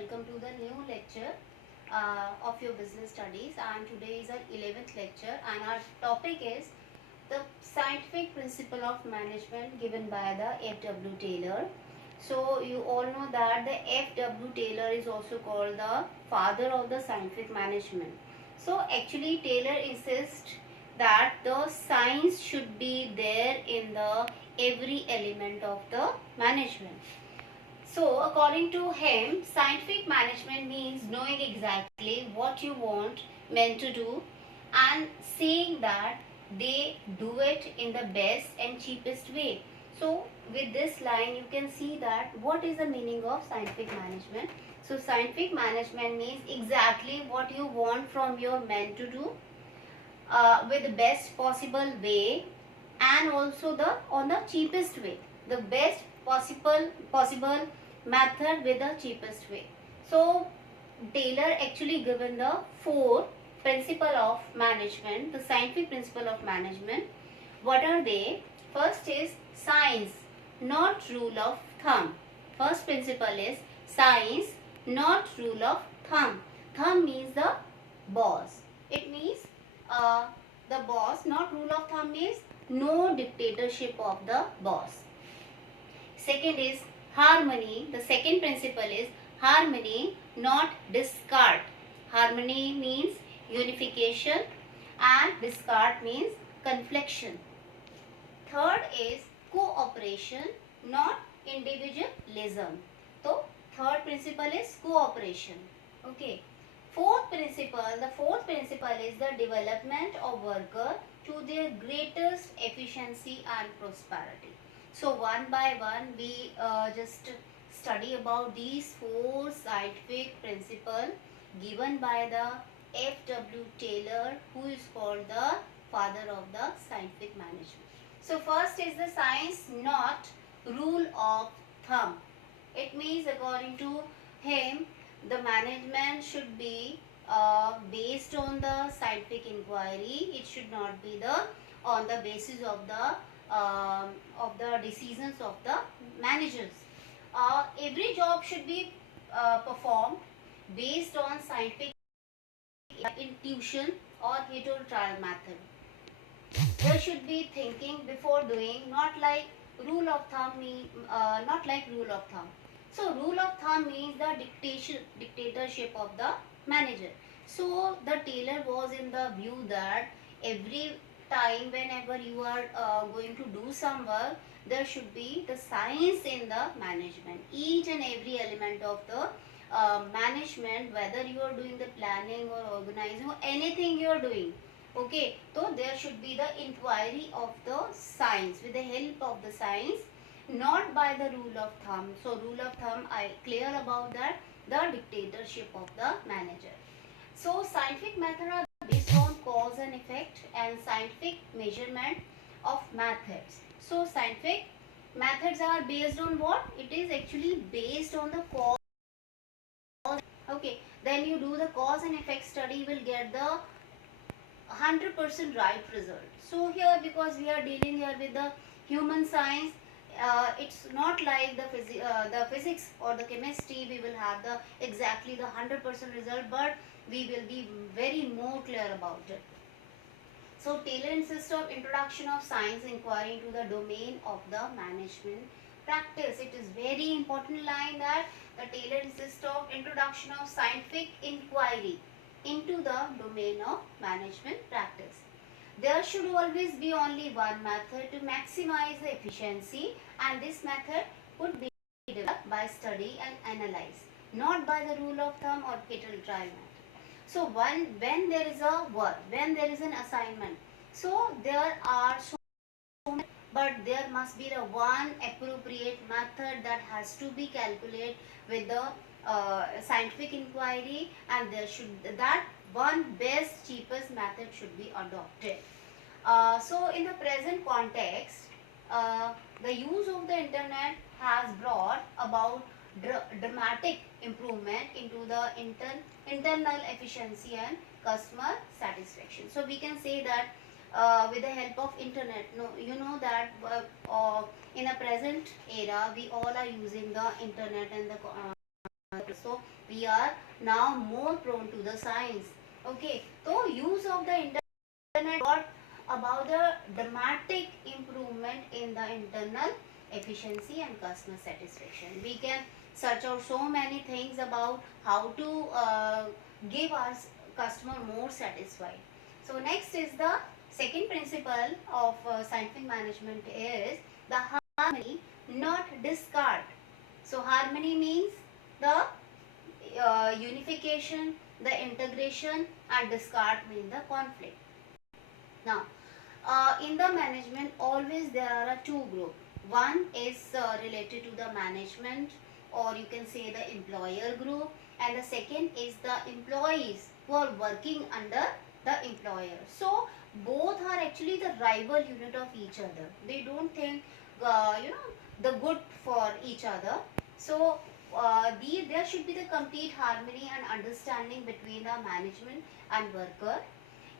welcome to the new lecture of your business studies, and today is our 11th lecture and our topic is the scientific principle of management given by the F.W. Taylor. So you all know that the F.W. Taylor is also called the father of the scientific management. So actually Taylor insists that the science should be there in the every element of the management. So, according to him, scientific management means knowing exactly what you want men to do and seeing that they do it in the best and cheapest way. So, with this line, you can see that what is the meaning of scientific management. So, scientific management means exactly what you want from your men to do with the best possible way and also the on the cheapest way, the best possible method with the cheapest way. So Taylor actually given the four principle of management, the scientific principle of management. What are they? First is science, not rule of thumb. First principle is science, not rule of thumb. Thumb means the boss. It means uh, the boss, not rule of thumb means no dictatorship of the boss. Second is harmony. The second principle is harmony, not discard. Harmony means unification and discard means confliction. Third is cooperation, not individualism. So third principle is cooperation. Okay. The fourth principle is the development of worker to their greatest efficiency and prosperity. So one by one we just study about these four scientific principles given by the F.W. Taylor, who is called the father of the scientific management. So first is the science, not rule of thumb. It means according to him the management should be based on the scientific inquiry. It should not be the on the basis of the decisions of the managers. Every job should be performed based on scientific intuition or hit or trial method. There should be thinking before doing, not like rule of thumb not like rule of thumb. So rule of thumb means the dictatorship of the manager. So the Taylor was in the view that every time whenever you are going to do some work, there should be the science in the management. Each and every element of the management, whether you are doing the planning or organizing or anything you are doing. Okay, so there should be the inquiry of the science with the help of the science, not by the rule of thumb. So rule of thumb, I clear about that, the dictatorship of the manager. So scientific methods are based on cause and effect and scientific measurement of methods. So scientific methods are based on what? It is actually based on the cause. Okay, then you do the cause and effect study, you will get the 100% right result. So here, because we are dealing here with the human science, it's not like the physics or the chemistry we will have the exactly the 100% result, but we will be very more clear about it. So Taylor insists of introduction of science inquiry into the domain of the management practice. It is very important line that the Taylor insists of introduction of scientific inquiry into the domain of management practice. There should always be only one method to maximize the efficiency, and this method would be developed by study and analyze, not by the rule of thumb or hit or trial method. So when there is a work, when there is an assignment, so there are so many, but there must be the one appropriate method that has to be calculated with the scientific inquiry, and there should that one best cheapest method should be adopted. So in the present context, the use of the internet has brought about dramatic improvement into the internal efficiency and customer satisfaction. So we can say that with the help of internet, no, you know that in a present era we all are using the internet and the so We are now more prone to the science. Okay, so use of the internet brought about the dramatic improvement in the internal efficiency and customer satisfaction. We can search out so many things about how to give our customer more satisfied. So next is the second principle of scientific management is the harmony, not discard. So harmony means the unification, the integration, and discard means the conflict. Now, in the management, always there are two groups. One is related to the management, or you can say the employer group, and the second is the employees who are working under the employer. So both are actually the rival unit of each other. They don't think the good for each other. So there should be the complete harmony and understanding between the management and worker.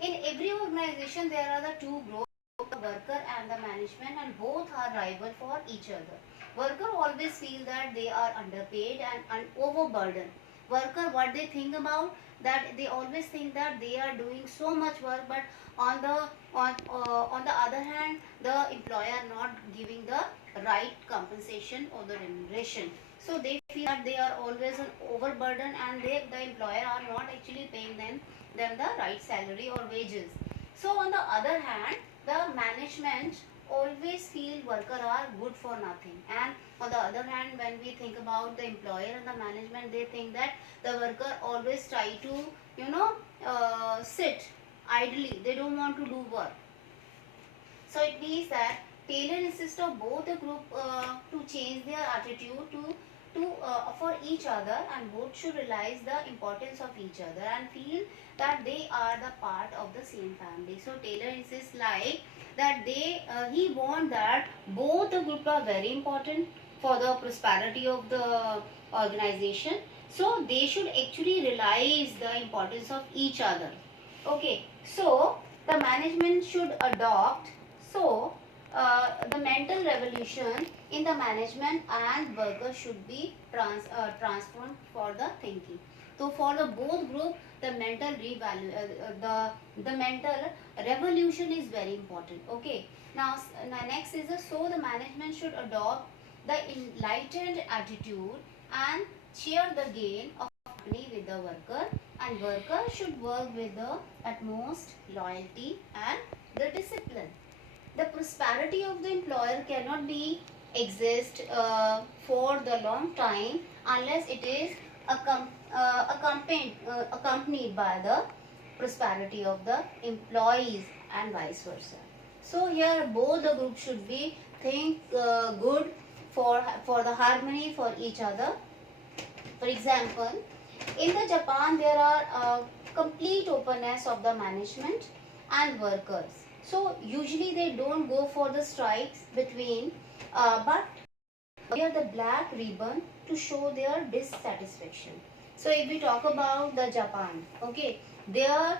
In every organization, there are the two groups, the worker and the management, and both are rival for each other. Worker always feel that they are underpaid and overburdened. Worker, what they think about that, they always think that they are doing so much work, but on the other hand, the employer not giving the right compensation or the remuneration. So they feel that they are always an overburden, and the employer are not actually paying them the right salary or wages. So on the other hand, the management always feel worker are good for nothing, and on the other hand, when we think about the employer and the management, they think that the worker always try to sit idly, they don't want to do work. So it means that Taylor insists of both the group to change their attitude to for each other, and both should realize the importance of each other and feel that they are the part of the same family. So Taylor insists like that he want that both the group are very important for the prosperity of the organization. So they should actually realize the importance of each other. Okay, so the management should adopt the mental revolution in the management and workers should be transformed for the thinking. So for the both group, the mental the mental revolution is very important. Okay. Now next is the management should adopt the enlightened attitude and share the gain of company with the worker, and worker should work with the utmost loyalty and the discipline. The prosperity of the employer cannot be exist for the long time unless it is accompanied by the prosperity of the employees and vice versa. So here both the groups should be think good for the harmony for each other. For example, in the Japan there are complete openness of the management and workers. So usually they don't go for the strikes between, but wear the black ribbon to show their dissatisfaction. So if we talk about the Japan, okay, there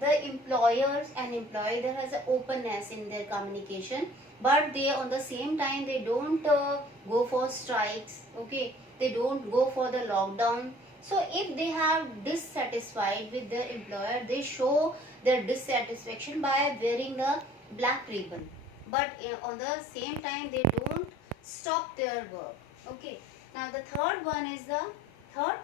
the employers and employee, there has an openness in their communication, but they on the same time they don't go for strikes. Okay, they don't go for the lockdown. So if they have dissatisfied with their employer, they show their dissatisfaction by wearing a black ribbon, but on the same time they don't stop their work. Okay, now the third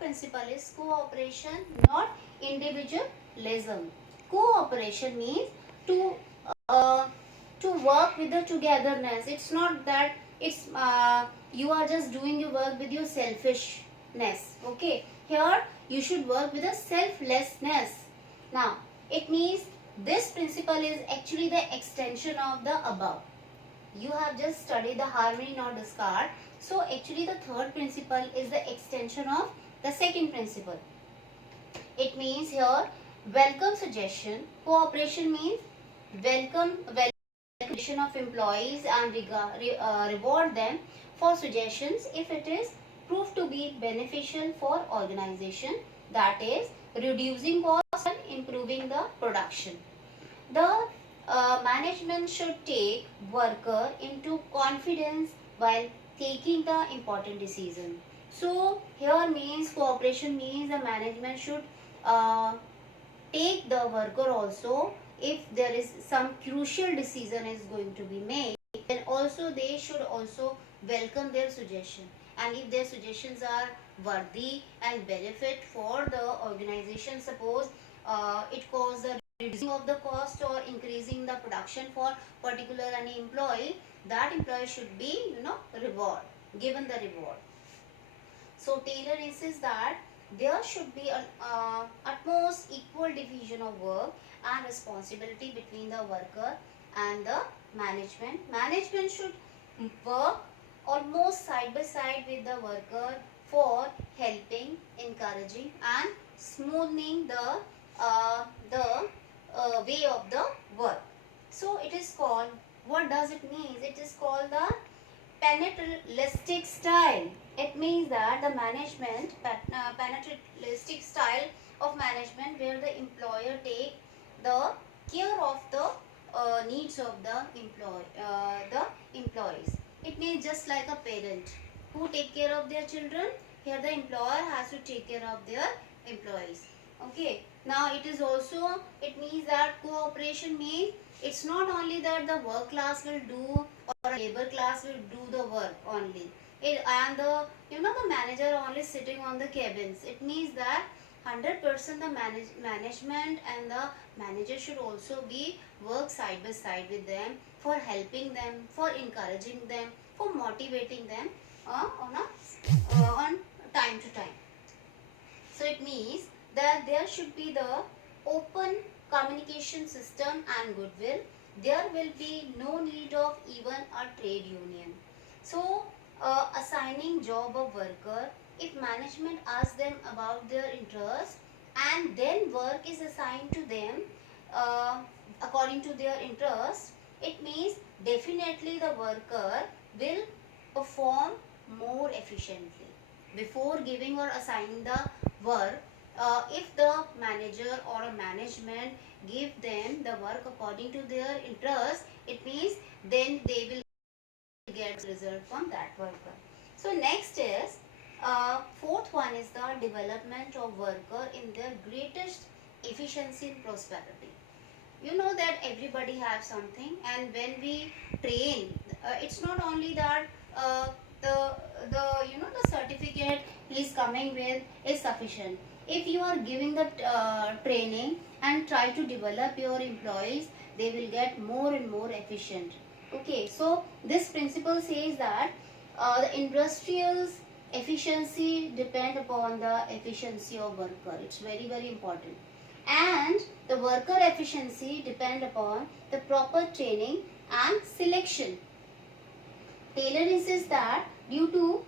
principle is cooperation, not individualism. Cooperation means to work with the togetherness. It's not that it's you are just doing your work with your selfishness. Okay, here you should work with a selflessness. Now it means this principle is actually the extension of the above. You have just studied the harmony, not discard. So actually the third principle is the extension of the second principle. It means here welcome suggestion. Cooperation means welcome of employees and reward them for suggestions if it is proved to be beneficial for organization, that is reducing costs and improving the production. The management should take worker into confidence while taking the important decision. So here means cooperation means the management should take the worker also. If there is some crucial decision is going to be made, then also they should also welcome their suggestion, and if their suggestions are worthy and benefit for the organization, suppose it causes the reducing of the cost or increasing the production for particular any employee, that employee should be reward, given the reward. So Taylor insists that there should be an utmost equal division of work and responsibility between the worker and the management. Management should work almost side by side with the worker for helping, encouraging and smoothing the way of the work. So it is called, what does it mean? It is called the paternalistic style. It means that the management, paternalistic style of management, where the employer take the care of the needs of the employees. It means just like a parent who take care of their children, here the employer has to take care of their employees. Okay. Now it is also, it means that cooperation means it's not only that the work class will do or a labor class will do the work only. And the the manager only sitting on the cabins. It means that 100% the management and the manager should also be work side by side with them for helping them, for encouraging them, for motivating them on time to time. So it means that there should be the open communication system and goodwill. There will be no need of even a trade union. So assigning job of worker, if management asks them about their interest and then work is assigned to them according to their interest, it means definitely the worker will perform more efficiently. Before giving or assigning the work, if the manager or a management give them the work according to their interest, it means then they will get result from that worker. So next is fourth one is the development of worker in their greatest efficiency and prosperity. You know that everybody have something, and when we train, it's not only that the certificate is coming with is sufficient. If you are giving the training and try to develop your employees, they will get more and more efficient. Okay, so this principle says that the industrial's efficiency depend upon the efficiency of worker. It's very important. And the worker efficiency depend upon the proper training and selection. Taylor insists that due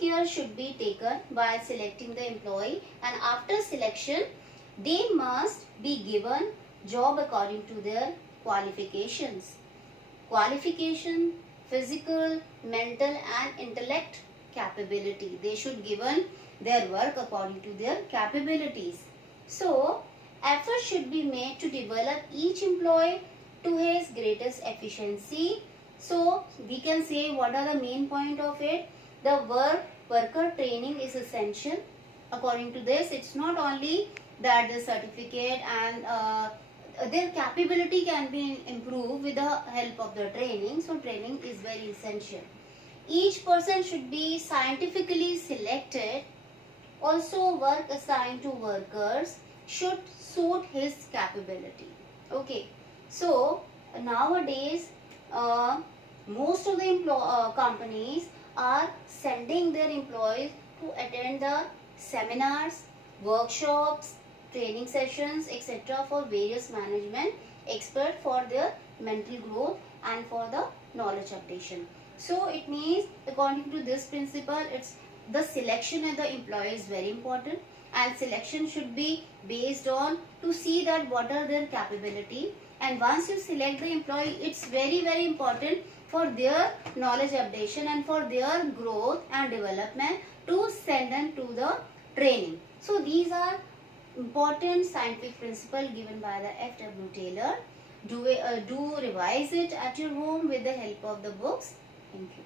care should be taken by selecting the employee, and after selection they must be given job according to their qualifications. Qualification, physical, mental and intellect capability. They should given their work according to their capabilities. So, effort should be made to develop each employee to his greatest efficiency. So, we can say what are the main point of it. The worker training is essential. According to this, it's not only that the certificate and their capability can be improved with the help of the training. So, training is very essential. Each person should be scientifically selected. Also, work assigned to workers should suit his capability. Okay. So, nowadays, most of the companies are sending their employees to attend the seminars, workshops, training sessions, etc. for various management expert for their mental growth and for the knowledge updation. So it means according to this principle, it's the selection of the employee is very important, and selection should be based on to see that what are their capability, and once you select the employee, it's very important for their knowledge updation and for their growth and development to send them to the training. So these are important scientific principle given by the F.W. Taylor. Do revise it at your home with the help of the books. Thank you.